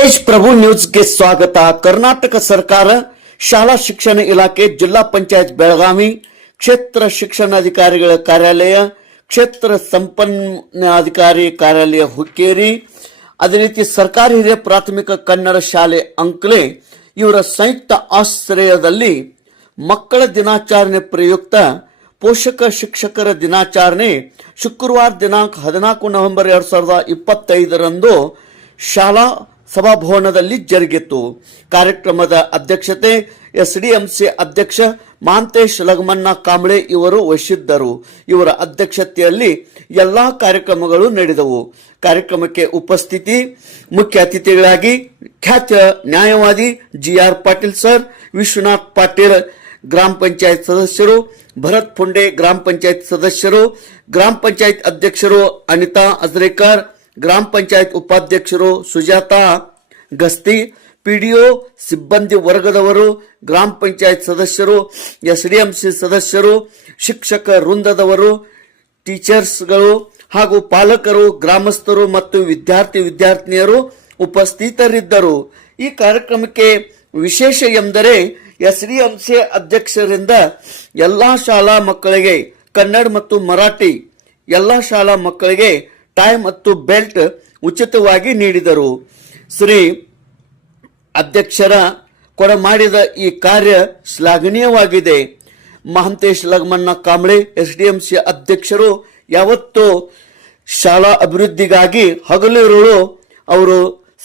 ತೇಜ್ ಪ್ರಭು ನ್ಯೂಸ್ಗೆ ಸ್ವಾಗತ. ಕರ್ನಾಟಕ ಸರ್ಕಾರ, ಶಾಲಾ ಶಿಕ್ಷಣ ಇಲಾಖೆ, ಜಿಲ್ಲಾ ಪಂಚಾಯತ್ ಬೆಳಗಾವಿ, ಕ್ಷೇತ್ರ ಶಿಕ್ಷಣಾಧಿಕಾರಿಗಳ ಕಾರ್ಯಾಲಯ, ಕ್ಷೇತ್ರ ಸಂಪನ್ನಾಧಿಕಾರಿ ಕಾರ್ಯಾಲಯ ಹುಕ್ಕೇರಿ. ಅದೇ ರೀತಿ ಸರ್ಕಾರಿ ಹಿರಿಯ ಪ್ರಾಥಮಿಕ ಕನ್ನಡ ಶಾಲೆ ಅಂಕ್ಲೆ ಇವರ ಸಂಯುಕ್ತ ಆಶ್ರಯದಲ್ಲಿ ಮಕ್ಕಳ ದಿನಾಚರಣೆ ಪ್ರಯುಕ್ತ ಪೋಷಕ ಶಿಕ್ಷಕರ ದಿನಾಚರಣೆ ಶುಕ್ರವಾರ ದಿನಾಂಕ ಹದಿನಾಲ್ಕು ನವೆಂಬರ್ ಎರಡು ಸಾವಿರದ ಇಪ್ಪತ್ತೈದರಂದು ಶಾಲಾ ಸಭಾಭವನದಲ್ಲಿ ಜರುಗಿತು ಕಾರ್ಯಕ್ರಮದ ಅಧ್ಯಕ್ಷತೆ ಎಸ್ಡಿಎಂಸಿ ಅಧ್ಯಕ್ಷ ಮಾಂತೇಶ್ ಲಗಮನ್ನ ಕಾಂಬ್ಳೆ ಇವರು ವಹಿಸಿದ್ದರು. ಇವರ ಅಧ್ಯಕ್ಷತೆಯಲ್ಲಿ ಎಲ್ಲಾ ಕಾರ್ಯಕ್ರಮಗಳು ನಡೆದವು. ಕಾರ್ಯಕ್ರಮಕ್ಕೆ ಉಪಸ್ಥಿತಿ ಮುಖ್ಯ ಅತಿಥಿಗಳಾಗಿ ಖ್ಯಾತ ನ್ಯಾಯವಾದಿ G R Patil sir, Vishwanath Patil ಗ್ರಾಮ ಪಂಚಾಯತ್ ಸದಸ್ಯರು, ಭರತ್ ಪುಂಡೆ ಗ್ರಾಮ ಪಂಚಾಯತ್ ಸದಸ್ಯರು, ಗ್ರಾಮ ಪಂಚಾಯತ್ ಅಧ್ಯಕ್ಷರು ಅನಿತಾ ಅಜ್ರೇಕರ್ ಗ್ರಾಮ ಪಂಚಾಯತ್ ಉಪಾಧ್ಯಕ್ಷರು ಸುಜಾತ ಗಸ್ತಿ, ಪಿಡಿಒ ಸಿಬ್ಬಂದಿ ವರ್ಗದವರು, ಗ್ರಾಮ ಪಂಚಾಯತ್ ಸದಸ್ಯರು, ಎಸ್ಡಿಎಂಸಿ ಸದಸ್ಯರು, ಶಿಕ್ಷಕ ವೃಂದದವರು, ಟೀಚರ್ಸ್ಗಳು ಹಾಗೂ ಪಾಲಕರು, ಗ್ರಾಮಸ್ಥರು ಮತ್ತು ವಿದ್ಯಾರ್ಥಿ ವಿದ್ಯಾರ್ಥಿನಿಯರು ಉಪಸ್ಥಿತರಿದ್ದರು. ಈ ಕಾರ್ಯಕ್ರಮಕ್ಕೆ ವಿಶೇಷ ಎಂದರೆ ಎಸ್ ಡಿ ಎಂ ಸಿ ಅಧ್ಯಕ್ಷರಿಂದ ಎಲ್ಲ ಶಾಲಾ ಮಕ್ಕಳಿಗೆ ಕನ್ನಡ ಮತ್ತು ಮರಾಠಿ ಎಲ್ಲ ಶಾಲಾ ಮಕ್ಕಳಿಗೆ ಟೈ ಮತ್ತು ಬೆಲ್ಟ್ ಉಚಿತವಾಗಿ ನೀಡಿದರು. ಶ್ರೀ ಅಧ್ಯಕ್ಷರ ಕೊಡ ಮಾಡಿದ ಈ ಕಾರ್ಯ ಶ್ಲಾಘನೀಯವಾಗಿದೆ. ಮಹಂತೇಶ್ ಲಗ್ಮನ್ನ ಕಾಂಬ್ಳೆ ಸಿ ಅಧ್ಯಕ್ಷರು, ಯಾವತ್ತೂ ಶಾಲಾ ಅಭಿವೃದ್ಧಿಗಾಗಿ ಹಗಲಿರುಳು ಅವರು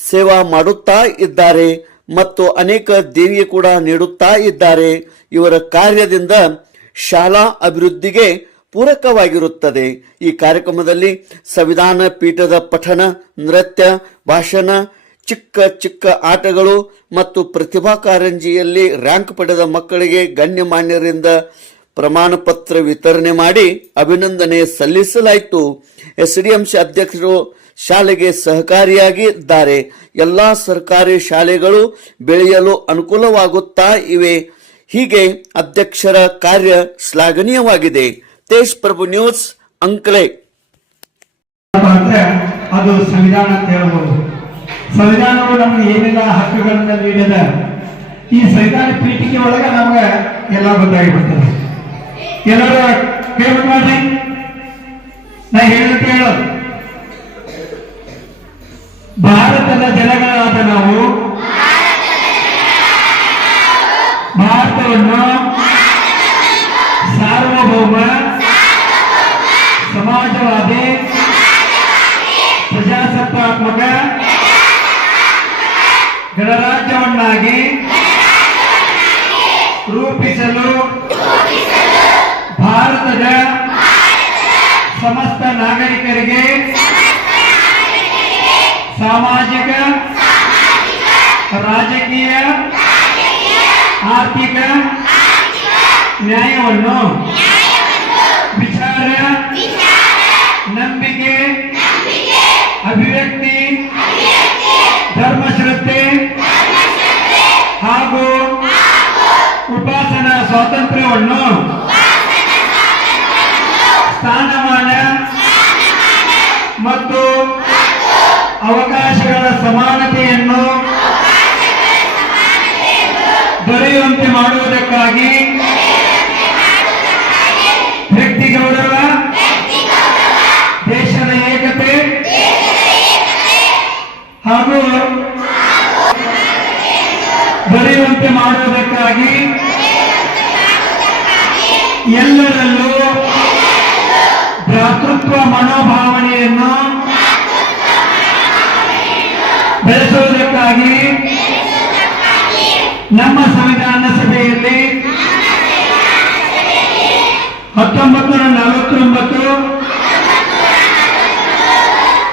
ಸೇವಾ ಮಾಡುತ್ತಾ ಇದ್ದಾರೆ ಮತ್ತು ಅನೇಕ ದೇವಿ ಕೂಡ ನೀಡುತ್ತಾ ಇದ್ದಾರೆ. ಇವರ ಕಾರ್ಯದಿಂದ ಶಾಲಾ ಅಭಿವೃದ್ಧಿಗೆ ಪೂರಕವಾಗಿರುತ್ತದೆ. ಈ ಕಾರ್ಯಕ್ರಮದಲ್ಲಿ ಸಂವಿಧಾನ ಪೀಠದ ಪಠಣ ನೃತ್ಯ, ಭಾಷಣ, ಚಿಕ್ಕ ಚಿಕ್ಕ ಆಟಗಳು ಮತ್ತು ಪ್ರತಿಭಾ ಕಾರಂಜಿಯಲ್ಲಿ ರ್ಯಾಂಕ್ ಪಡೆದ ಮಕ್ಕಳಿಗೆ ಗಣ್ಯಮಾನ್ಯರಿಂದ ಪ್ರಮಾಣ ಪತ್ರ ವಿತರಣೆ ಮಾಡಿ ಅಭಿನಂದನೆ ಸಲ್ಲಿಸಲಾಯಿತು. ಎಸ್ಡಿಎಂಸಿ ಅಧ್ಯಕ್ಷರು ಶಾಲೆಗೆ ಸಹಕಾರಿಯಾಗಿದ್ದಾರೆ. ಎಲ್ಲಾ ಸರ್ಕಾರಿ ಶಾಲೆಗಳು ಬೆಳೆಯಲು ಅನುಕೂಲವಾಗುತ್ತಾ ಇವೆ. ಹೀಗೆ ಅಧ್ಯಕ್ಷರ ಕಾರ್ಯ ಶ್ಲಾಘನೀಯವಾಗಿದೆ. ತೇಜ್ ಪ್ರಭು ನ್ಯೂಸ್ ಅಂಕಲೆ. ಅದು ಸಂವಿಧಾನ ಅಂತ ಹೇಳ್ಬೋದು. ಸಂವಿಧಾನವು ನಮ್ಗೆ ಏನೆಲ್ಲ ಹಕ್ಕುಗಳನ್ನ ನೀಡಿದ, ಈ ಸಂವಿಧಾನ ಪೀಠಿಕೆ ಒಳಗ ನಮ್ಗೆ ಎಲ್ಲ ಗೊತ್ತಾಗಿಬಿಡ್ತದೆ. ಎಲ್ಲರೂ ಪೇಮೆಂಟ್ ಮಾಡ್ರಿ. ನಾ ಹೇಳೋದು ಭಾರತದ ಜನಗಳಾದ ನಾವು, ಭಾರತವನ್ನು ಸಾಮಾಜಿಕ ರಾಜಕೀಯ ಆರ್ಥಿಕ ನ್ಯಾಯವನ್ನು ವಿಚಾರ ನಂಬಿಕೆ ಅಭಿವ್ಯಕ್ತಿ ಧರ್ಮಶ್ರದ್ಧೆ ಹಾಗೂ ಉಪಾಸನಾ ಸ್ವಾತಂತ್ರ್ಯವನ್ನು ಸ್ಥಾನಮಾನ ಮತ್ತು ಅವಕಾಶಗಳ ಸಮಾನತೆಯನ್ನು ದೊರೆಯುವಂತೆ ಮಾಡುವುದಕ್ಕಾಗಿ ವ್ಯಕ್ತಿ ಗೌರವ ದೇಶದ ಏಕತೆ ಹಾಗೂ ದೊರೆಯುವಂತೆ ಮಾಡುವುದಕ್ಕಾಗಿ ಎಲ್ಲರಲ್ಲೂ ಭ್ರಾತೃತ್ವ ಮನೋಭಾವನೆಯನ್ನು ಬೆಳೆಸುವುದಕ್ಕಾಗಿ ನಮ್ಮ ಸಂವಿಧಾನ ಸಭೆಯಲ್ಲಿ ಹತ್ತೊಂಬತ್ತು ನೂರ ನಲವತ್ತೊಂಬತ್ತು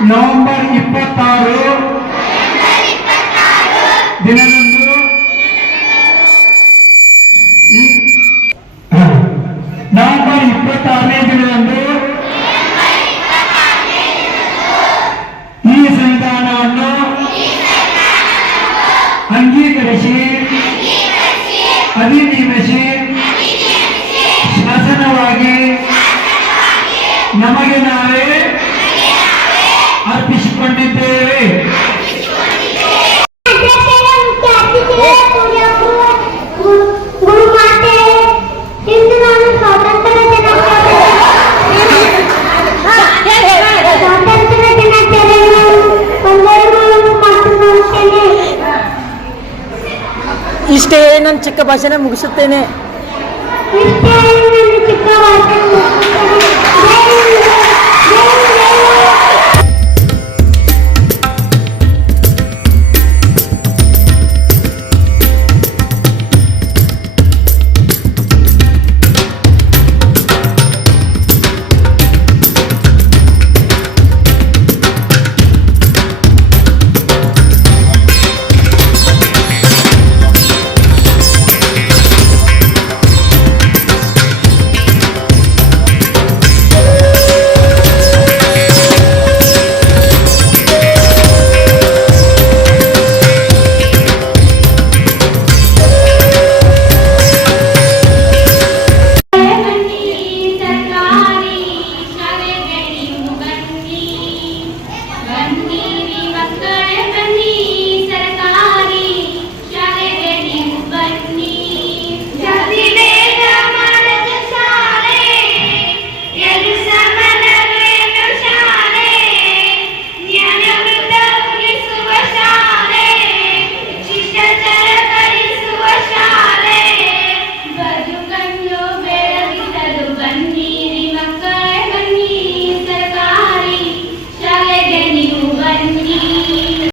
ನವೆಂಬರ್ ಇಪ್ಪತ್ತಾರು ದಿನದಂದು ಅಂಗೀಕರಿಸಿ ಅಧಿನಿಯಮಿಸಿ ಶಾಸನವಾಗಿ ನಮಗೆ ನಾವೇ ಅರ್ಪಿಸಿಕೊಂಡಿದ್ದೇವೆ. ಇಷ್ಟೇ ನನ್ನ ಚಿಕ್ಕ ಭಾಷೆನ ಮುಗಿಸುತ್ತೇನೆ.